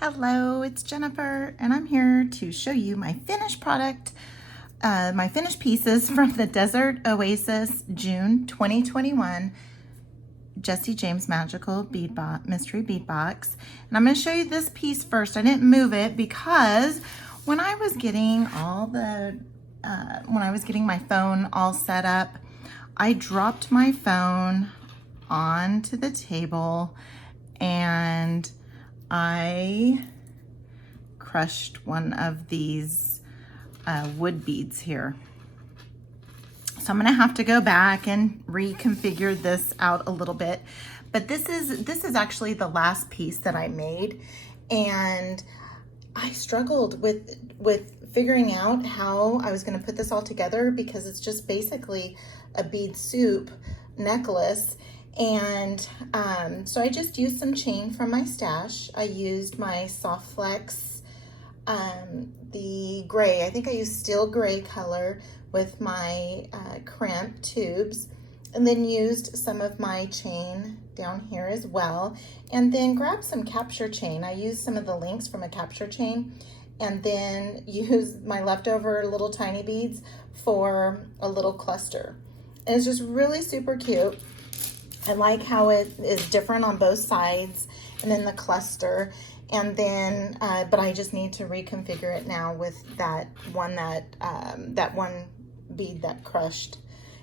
Hello, it's Jennifer, and I'm here to show you my finished product, my finished pieces from the Desert Oasis June 2021 Jesse James Magical Mystery Bead Box. And I'm going to show you this piece first. I didn't move it because when I was getting my phone all set up, I dropped my phone onto the table and I crushed one of these wood beads here. So I'm gonna have to go back and reconfigure this out a little bit. But this is actually the last piece that I made, and I struggled with figuring out how I was gonna put this all together because it's just basically a bead soup necklace. And so I just used some chain from my stash. I used my Soft Flex, the gray, I think I used steel gray color with my crimp tubes, and then used some of my chain down here as well, and then grabbed some capture chain. I used some of the links from a capture chain, and then used my leftover little tiny beads for a little cluster. And it's just really super cute. I like how it is different on both sides, and then the cluster, and then but I just need to reconfigure it now with that one bead that crushed.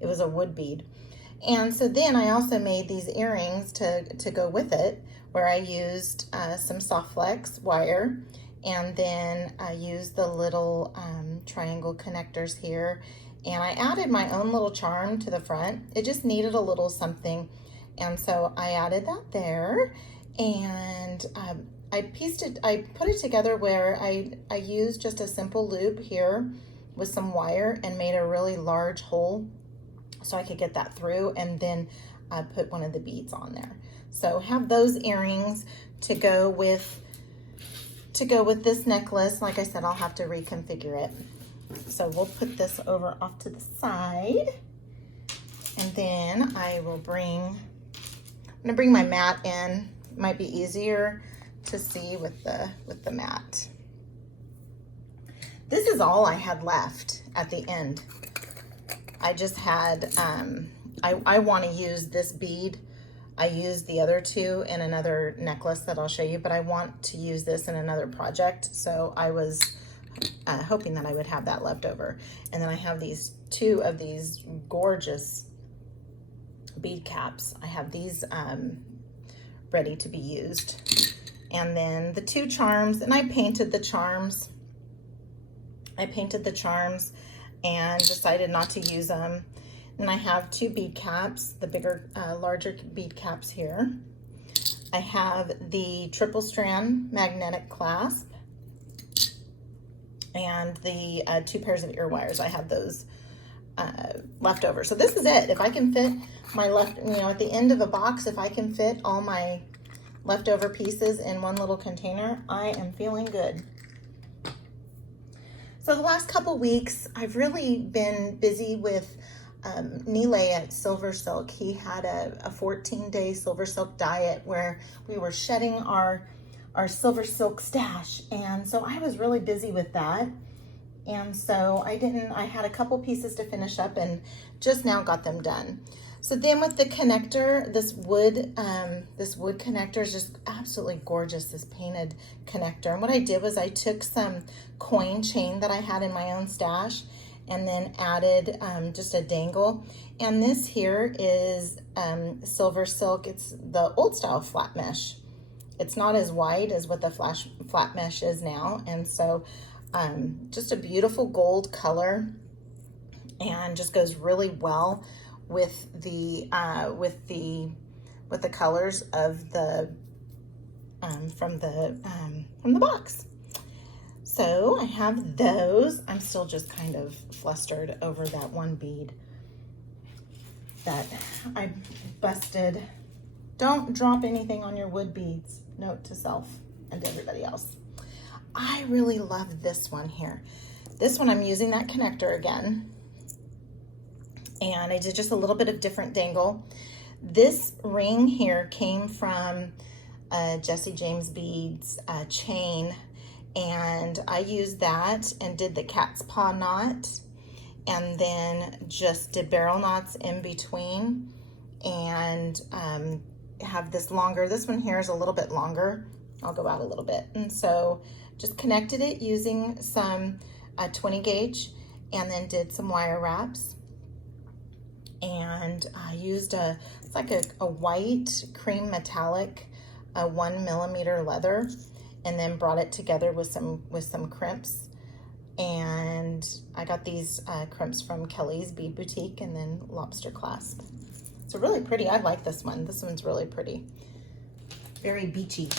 It was a wood bead. And so then I also made these earrings to go with it, where I used some Soft Flex wire, and then I used the little triangle connectors here, and I added my own little charm to the front. It just needed a little something, and so I added that there, and I put it together where I used just a simple loop here with some wire and made a really large hole so I could get that through, and then I put one of the beads on there. So have those earrings to go with this necklace. Like I said, I'll have to reconfigure it. So we'll put this over off to the side, and then I'm gonna bring my mat in. Might be easier to see with the mat. This is all I had left at the end. I just had, I want to use this bead. I used the other two in another necklace that I'll show you, but I want to use this in another project. So I was hoping that I would have that left over. And then I have these two of these gorgeous bead caps. I have these ready to be used. And then the two charms, and I painted the charms. And decided not to use them. And I have two bead caps, the bigger, larger bead caps here. I have the triple strand magnetic clasp and the two pairs of ear wires. I have those left over. So this is it. If I can fit my at the end of a box, if I can fit all my leftover pieces in one little container, I am feeling good. So the last couple weeks, I've really been busy with Nile at SilverSilk. He had a 14-day SilverSilk diet where we were shedding our SilverSilk stash. And so I was really busy with that. And so I had a couple pieces to finish up and just now got them done. So then with the connector, this wood connector is just absolutely gorgeous, this painted connector. And what I did was I took some coin chain that I had in my own stash and then added just a dangle. And this here is SilverSilk. It's the old style flat mesh. It's not as wide as what the flat mesh is now. And so just a beautiful gold color, and just goes really well with the colors of the from the box. So I have those. I'm still just kind of flustered over that one bead that I busted. Don't drop anything on your wood beads. Note to self and to everybody else. I really love this one here. This one I'm using that connector again. And I did just a little bit of different dangle. This ring here came from Jesse James Beads chain, and I used that and did the cat's paw knot, and then just did barrel knots in between, and have this longer, this one here is a little bit longer. I'll go out a little bit. And so just connected it using some 20 gauge, and then did some wire wraps. And I used it's like a white cream metallic 1 millimeter leather, and then brought it together with some crimps. And I got these crimps from Kellie's Bead Boutique, and then lobster clasp. So really pretty. I like this one. This one's really pretty. Very beachy.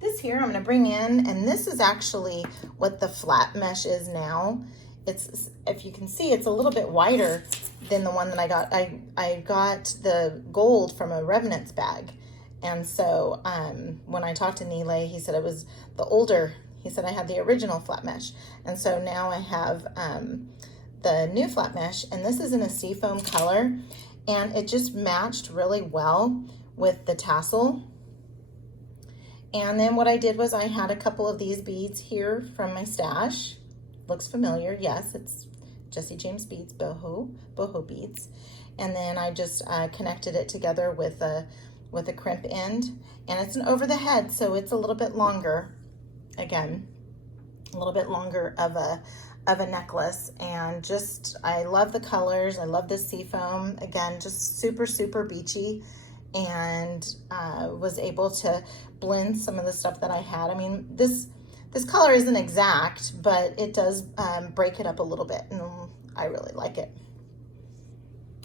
This here I'm going to bring in, and this is actually what the flat mesh is now. It's, if you can see, it's a little bit wider than the one that I got. I got the gold from a Revenant's bag. And so when I talked to Nile, he said it was the older, he said I had the original flat mesh. And so now I have the new flat mesh, and this is in a seafoam color, and it just matched really well with the tassel. And then what I did was I had a couple of these beads here from my stash. Looks familiar. Yes, it's Jesse James Beads, boho beads. And then I just connected it together with a crimp end, and it's an over the head, so it's a little bit longer. Again, a little bit longer of a necklace, and just, I love the colors. I love this seafoam. Again, just super, super beachy, and was able to blend some of the stuff that I had. I mean, this color isn't exact, but it does break it up a little bit, and I really like it.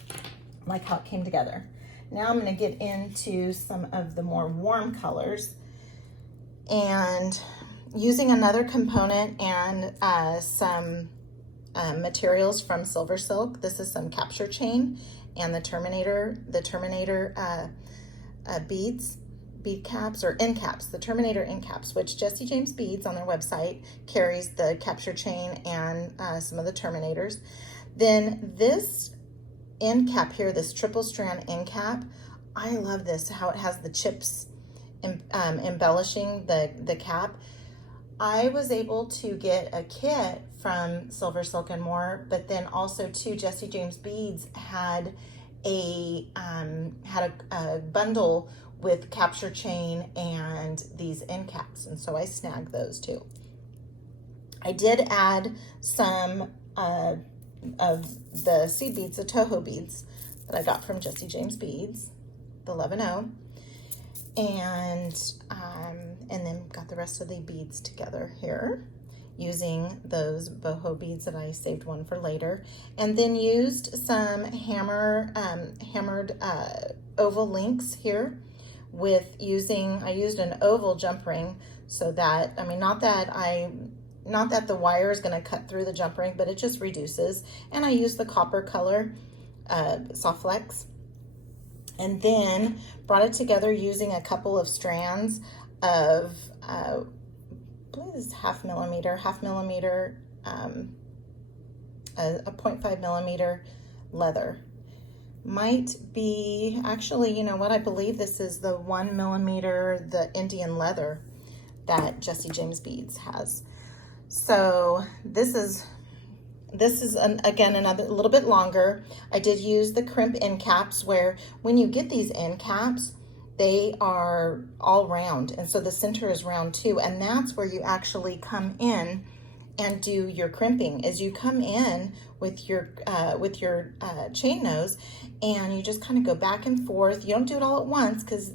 I like how it came together. Now I'm going to get into some of the more warm colors, and using another component and some materials from SilverSilk. This is some capture chain and the Terminator beads, bead caps, or end caps, the Terminator end caps, which Jesse James Beads on their website carries the capture chain and some of the Terminators. Then this end cap here, this triple strand end cap, I love this, how it has the chips embellishing the cap. I was able to get a kit from SilverSilk and More, but then also too, Jesse James Beads had a bundle with capture chain and these end caps, and so I snagged those too. I did add some of the seed beads, the Toho beads that I got from Jesse James Beads, the 11-0, and then got the rest of the beads together here using those boho beads that I saved one for later, and then used some hammered oval links here with I used an oval jump ring, so that, I mean, not that the wire is going to cut through the jump ring, but it just reduces. And I used the copper color soft flex, and then brought it together using a couple of strands of I believe this is half millimeter, a 0.5 millimeter leather. Might be, actually, you know what, I believe this is the 1 millimeter, the Indian leather that Jesse James Beads has. So this is again another little bit longer. I did use the crimp end caps, where when you get these end caps, they are all round, and so the center is round too, and that's where you actually come in and do your crimping. Is you come in with your chain nose, and you just kind of go back and forth. You don't do it all at once, because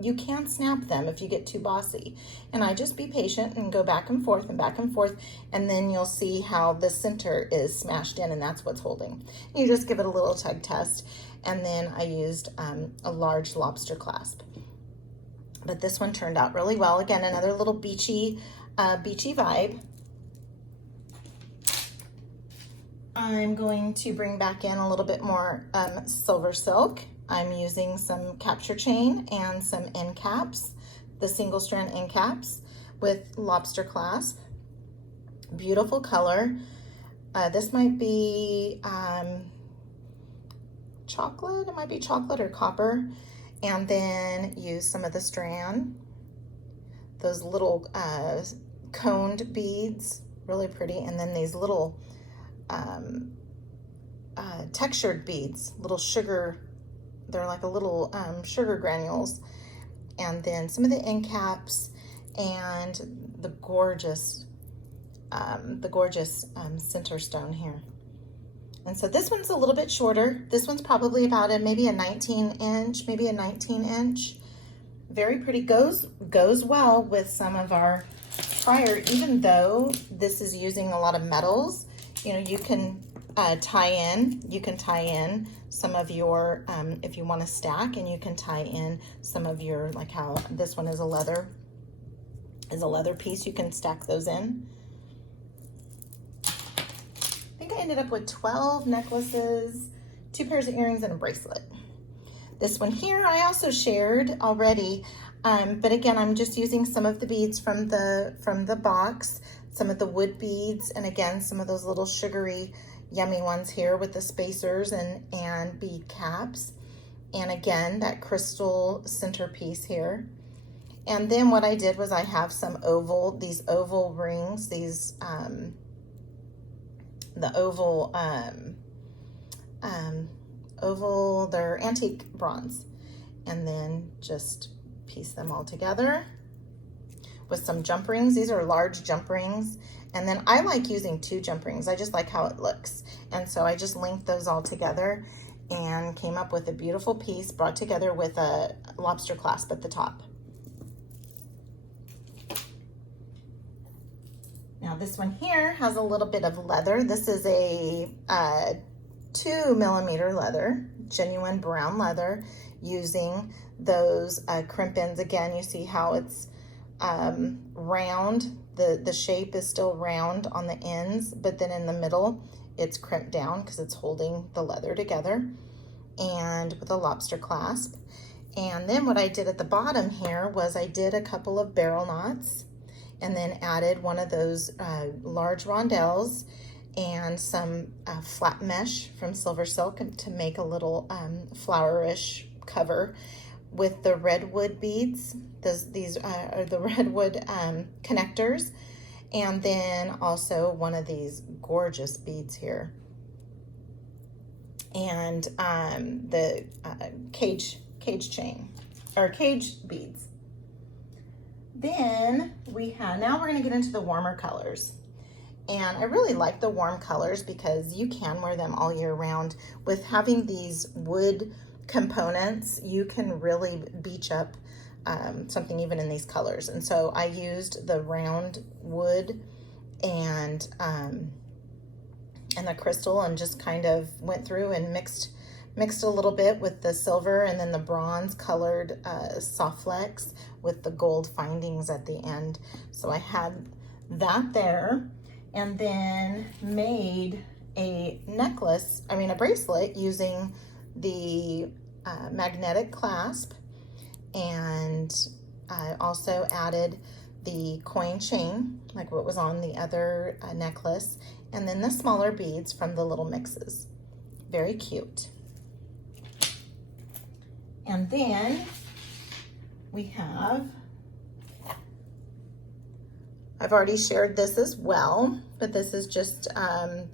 you can snap them if you get too bossy. And I just be patient and go back and forth, and then you'll see how the center is smashed in, and that's what's holding. And you just give it a little tug test. And then I used a large lobster clasp. But this one turned out really well. Again, another little beachy vibe. I'm going to bring back in a little bit more SilverSilk. I'm using some capture chain and some end caps, the single strand end caps with lobster clasp. Beautiful color. This might be chocolate. It might be chocolate or copper. and then use some of the strand, those little coned beads, really pretty, and then these little textured beads, little sugar, they're like a little sugar granules, and then some of the end caps, and the gorgeous center stone here. And so this one's a little bit shorter. This one's probably about maybe a 19 inch. Very pretty, goes well with some of our prior, even though this is using a lot of metals. You know, you can tie in some of your, if you want to stack, and you can tie in some of your, like how this one is a leather piece, you can stack those in. I think I ended up with 12 necklaces, 2 pairs of earrings, and a bracelet. This one here I also shared already, but again, I'm just using some of the beads from the box, some of the wood beads, and again, some of those little sugary, yummy ones here with the spacers and bead caps. And again, that crystal centerpiece here. And then what I did was I have some these oval rings, these, the oval, they're antique bronze. And then just piece them all together with some jump rings. These are large jump rings. And then I like using 2 jump rings. I just like how it looks. And so I just linked those all together and came up with a beautiful piece brought together with a lobster clasp at the top. Now this one here has a little bit of leather. This is a 2mm leather, genuine brown leather, using those crimp ends. Again, you see how it's round. The shape is still round on the ends, but then in the middle it's crimped down because it's holding the leather together, and with a lobster clasp. And then what I did at the bottom here was I did a couple of barrel knots, and then added one of those large rondelles and some flat mesh from SilverSilk to make a little flowerish cover with the redwood beads. These are the redwood connectors, and then also one of these gorgeous beads here, and the cage chain, or cage beads. Then now we're going to get into the warmer colors. And I really like the warm colors because you can wear them all year round. With having these wood components, you can really beach up something even in these colors. And so I used the round wood and the crystal, and just kind of went through and mixed a little bit with the silver, and then the bronze colored soft flex with the gold findings at the end. So I had that there, and then made a bracelet using the magnetic clasp, and I also added the coin chain, like what was on the other necklace, and then the smaller beads from the little mixes. Very cute. And then I've already shared this as well, but this is just,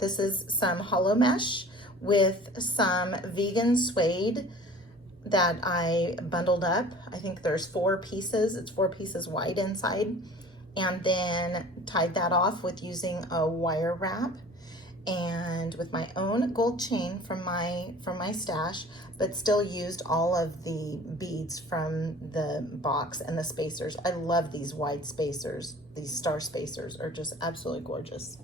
this is some hollow mesh with some vegan suede that I bundled up. I think there's 4 pieces. It's 4 pieces wide inside. And then tied that off with using a wire wrap, and with my own gold chain from my stash, but still used all of the beads from the box and the spacers. I love these wide spacers. These star spacers are just absolutely gorgeous.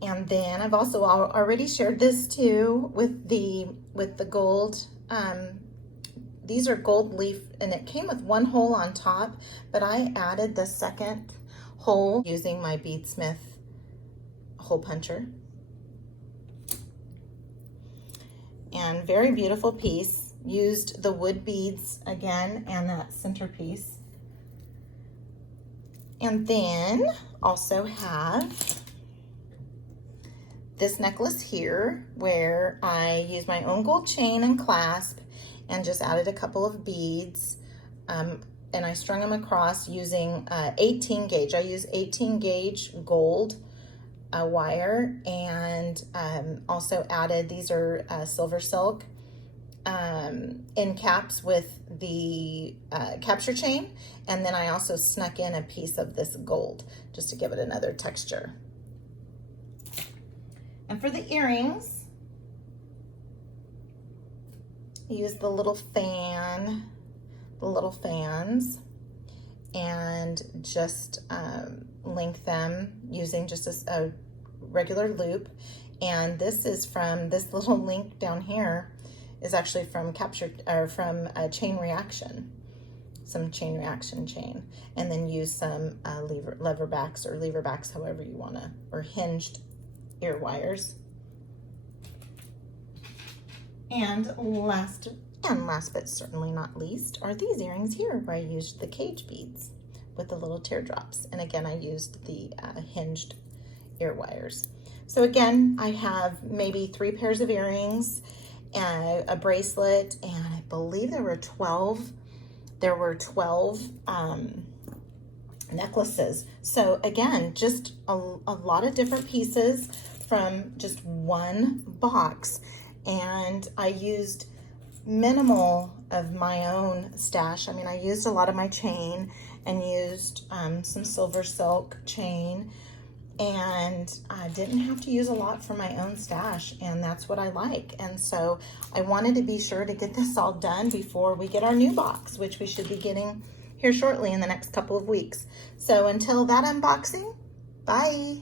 And then I've also already shared this too with the gold. These are gold leaf, and it came with 1 hole on top, but I added the second hole using my Beadsmith hole puncher. And very beautiful piece. Used the wood beads again and that centerpiece. And then also have this necklace here where I used my own gold chain and clasp and just added a couple of beads. And I strung them across using 18 gauge. I use 18 gauge gold wire, and also added, these are SilverSilk end caps with the capture chain. And then I also snuck in a piece of this gold just to give it another texture. And for the earrings, I use the little fan, the little fans, and just link them using just a regular loop. And this is from, this little link down here is actually from a chain reaction, some chain reaction chain, and then use some lever backs, however you wanna, or hinged ear wires. And last but certainly not least are these earrings here, where I used the cage beads with the little teardrops. And again, I used the hinged ear wires. So again, I have maybe 3 pairs of earrings, a bracelet, and I believe there were 12 necklaces. So again, just a lot of different pieces from just one box. And I used minimal of my own stash. I mean, I used a lot of my chain and used some SilverSilk chain, and I didn't have to use a lot for my own stash, and that's what I like. And so I wanted to be sure to get this all done before we get our new box, which we should be getting here shortly in the next couple of weeks. So until that unboxing, bye.